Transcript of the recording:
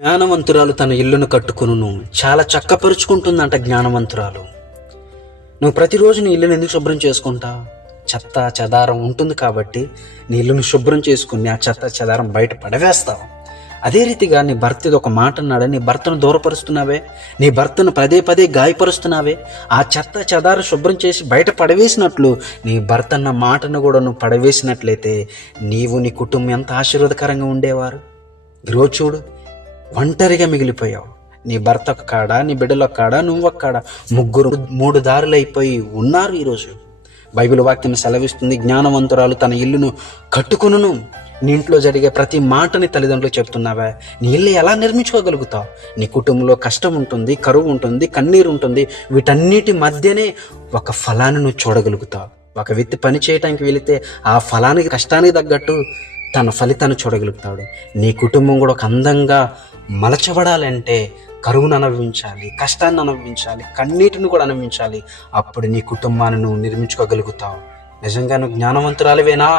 జ్ఞానవంతురాలు తన ఇల్లును కట్టుకును చాలా చక్కపరుచుకుంటుందంట జ్ఞానవంతురాలు. నువ్వు ప్రతిరోజు నీ ఇల్లును ఎందుకు శుభ్రం చేసుకుంటా? చెత్త చెదారం ఉంటుంది కాబట్టి నీ ఇల్లును శుభ్రం చేసుకుని ఆ చెత్త చెదారం బయట పడవేస్తావు. అదే రీతిగా నీ భర్త ఇది ఒక మాట అన్నాడే, నీ భర్తను దూరపరుస్తున్నావే, నీ భర్తను పదే పదే గాయపరుస్తున్నావే. ఆ చెత్త చెదారం శుభ్రం చేసి బయట పడవేసినట్లు నీ భర్త అన్న మాటను కూడా నువ్వు పడవేసినట్లయితే నీవు నీ కుటుంబం ఎంత ఆశీర్వాదకరంగా ఉండేవారు. ఈరోజు చూడు, ఒంటరిగా మిగిలిపోయావు. నీ భర్త ఒక కాడ, నీ బిడ్డలు ఒక కాడ, నువ్వు ఒక కాడ, ముగ్గురు మూడు దారులు అయిపోయి ఉన్నారు. ఈరోజు బైబిల్ వాక్యం సెలవిస్తుంది, జ్ఞానవంతురాలు తన ఇల్లును కట్టుకును. నీ ఇంట్లో జరిగే ప్రతి మాటని తల్లిదండ్రులకు చెప్తున్నావా? నీ ఇల్లు ఎలా నిర్మించుకోగలుగుతావు? నీ కుటుంబంలో కష్టం ఉంటుంది, కరువు ఉంటుంది, కన్నీరు ఉంటుంది. వీటన్నిటి మధ్యనే ఒక ఫలాన్ని నువ్వు చూడగలుగుతావు. ఒక వ్యక్తి పని చేయటానికి వెళితే ఆ ఫలానికి కష్టానికి తగ్గట్టు తన ఫలితాన్ని చూడగలుగుతాడు. నీ కుటుంబం కూడా ఒక అందంగా మలచబడాలంటే కరువును అనుభవించాలి, కష్టాన్ని అనుభవించాలి, కన్నీటిని కూడా అనుభవించాలి. అప్పుడు నీ కుటుంబాన్ని నువ్వు నిర్మించుకోగలుగుతావు. నిజంగా నువ్వు జ్ఞానవంతురాలివేనా?